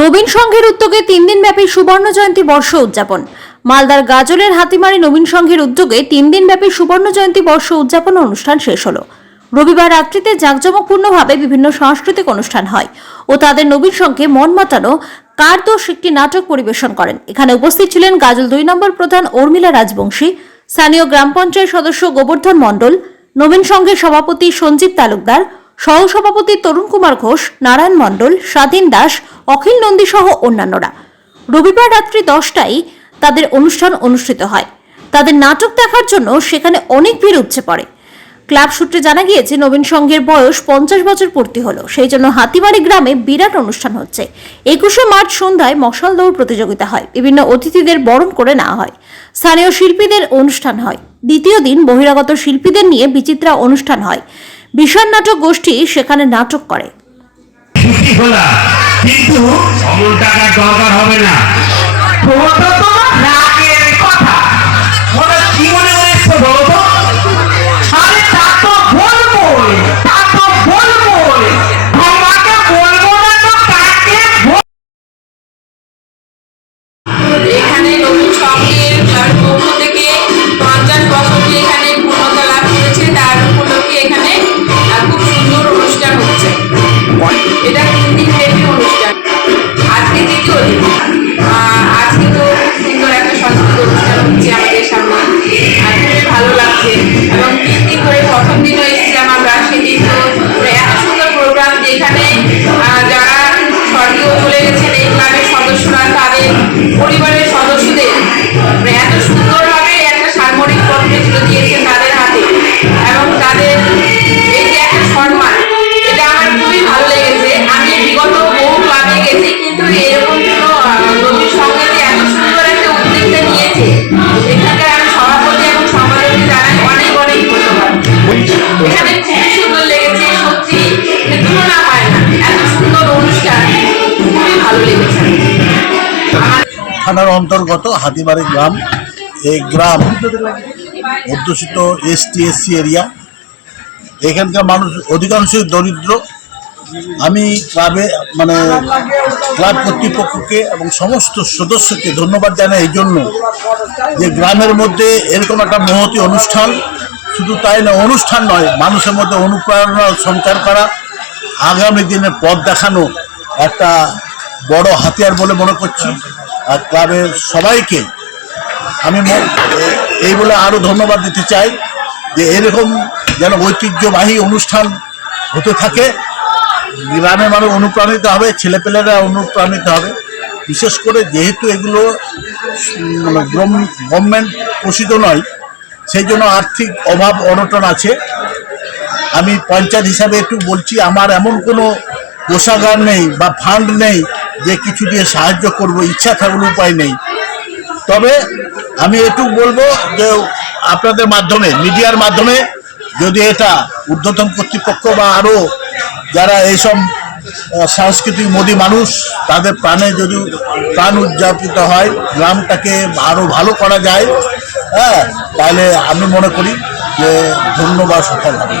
নবীন সংঘের উদ্যোগে 3 দিনব্যাপী সুবর্ণ জয়ন্তী বর্ষ উদযাপন। মালদার গাজলের হাতিমারি নবীন সংঘের উদ্যোগে 3 দিনব্যাপী সুবর্ণ জয়ন্তী বর্ষ উদযাপন অনুষ্ঠান শেষ হলো। রবিবার রাত্রিতে জাঁকজমকপূর্ণভাবে বিভিন্ন সাংস্কৃতিক অনুষ্ঠান হয় ও তাদের নবীন সংঘে মন মাতানো কার দোষ একটি নাটক পরিবেশন করেন। এখানে উপস্থিত ছিলেন গাজল 2 নম্বর প্রধান উর্মিলা রাজবংশী, স্থানীয় গ্রাম পঞ্চায়েত সদস্য গোবর্ধন মণ্ডল, নবীন সংঘের সভাপতি সঞ্জীব তালুকদার, সহসভাপতি তরুণ কুমার ঘোষ, নারায়ণ মণ্ডল, স্বাধীন দাস, অখিল নন্দী সহ অন্যান্যরা। রবিবার রাত্রি 10টায় তাদের অনুষ্ঠান অনুষ্ঠিত হয়। তাদের নাটক দেখার জন্য সেখানে অনেক ভিড় উপচে পড়ে। ক্লাব সূত্রে জানা গিয়েছে নবীন সংঘের বয়স 50 বছর পূর্তি হলো, সেই জন্য হাতিবাড়ি গ্রামে বিরাট অনুষ্ঠান হচ্ছে। 21শে মার্চ সন্ধ্যায় মশাল দৌড় প্রতিযোগিতা হয়, বিভিন্ন অতিথিদের বরণ করে নেওয়া হয়, স্থানীয় শিল্পীদের অনুষ্ঠান হয়। দ্বিতীয় দিন বহিরাগত শিল্পীদের নিয়ে বিচিত্রা অনুষ্ঠান হয়। বিশাল নাটক গোষ্ঠী সেখানে নাটক করে। কিন্তু অমন টাকার দরকার হবে না। কি মনে হচ্ছে বলো তো? আরে তা তো বলবো, তা তো বলবো, তোমাকে বলবো না তো কাকে? এখানে নবীন সংঘের পক্ষ থেকে 50 বছরে এখানে পূর্ণতা লাভ করেছে, তার উপলক্ষে এখানে খুব সুন্দর অনুষ্ঠান হচ্ছে। এটা 3 দিন ব্যাপী অনুষ্ঠান। আজকে দ্বিতীয় দিন। আজকে তো খুব সুন্দর একটা সাংস্কৃতিক অনুষ্ঠান হচ্ছে আমাদের সামনে, আর খুবই ভালো লাগছে। এবং 3 দিন ধরে প্রথম দিনও এসেছিলাম আমরা, সেদিন তো এত সুন্দর প্রোগ্রাম, যেখানে যারা স্বর্গীয় চলে গেছেন এই ক্লাবের সদস্যরা তাদের পরিবারের সদস্যদের এত সুন্দরভাবে একটা সামরিক পত্র তুলে দিয়েছেন তাদের হাতে, এবং তাদের এই যে একটা সম্মান, এটা আমার খুবই ভালো লেগেছে। আমি বিগত বহু ক্লাবে গেছি, কিন্তু এরকম নবীন সংঘে যে এত সুন্দর একটা উদ্যোগটা নিয়েছে, এখানকার আমি সভাপতি এবং সম্পাদককে জানাই অনেক অনেক ধন্যবাদ। এখানে খুবই সুন্দর লেগেছে, সত্যি তুলনা হয় না, এত সুন্দর অনুষ্ঠান, খুবই ভালো লেগেছে। থানার অন্তর্গত হাতিবাড়ি গ্রাম। এই গ্রাম অধ্যুষিত ST/SC এরিয়া। এখানকার মানুষ অধিকাংশই দরিদ্র। আমি ক্লাবে ক্লাব কর্তৃপক্ষকে এবং সমস্ত সদস্যকে ধন্যবাদ জানাই এই জন্য যে গ্রামের মধ্যে এরকম একটা মহতী অনুষ্ঠান, শুধু তাই না, অনুষ্ঠান নয়, মানুষের মধ্যে অনুপ্রেরণা সঞ্চার করা, আগামী দিনের পথ দেখানো একটা বড় হাতিয়ার বলে মনে করছি। আর ক্লাবের সবাইকে আমি এই বলে আরও ধন্যবাদ দিতে চাই যে এরকম যেন ঐতিহ্যবাহী অনুষ্ঠান হতে থাকে। গ্রামের মানুষ অনুপ্রাণিত হবে, ছেলেপেলেরা অনুপ্রাণিত হবে। বিশেষ করে যেহেতু এগুলো গভর্নমেন্ট পোষিত নয়, সেই জন্য আর্থিক অভাব অনটন আছে। আমি পঞ্চায়েত হিসাবে একটু বলছি, আমার এমন কোনো কোষাগার নেই বা ফান্ড নেই যে কিছু দিয়ে সাহায্য করব, ইচ্ছা থাকলে উপায় নেই। তবে আমি একটু বলবো যে আপনাদের মাধ্যমে, মিডিয়ার মাধ্যমে যদি এটা ঊর্ধ্বতন কর্তৃপক্ষ বা আরও যারা এইসব সাংস্কৃতিক মোদী মানুষ, তাদের প্রাণে যদি প্রাণ উদযাপিত হয়, গ্রামটাকে আরও ভালো করা যায়, তাহলে আমি মনে করি যে ধন্যবাদ সফল হবে।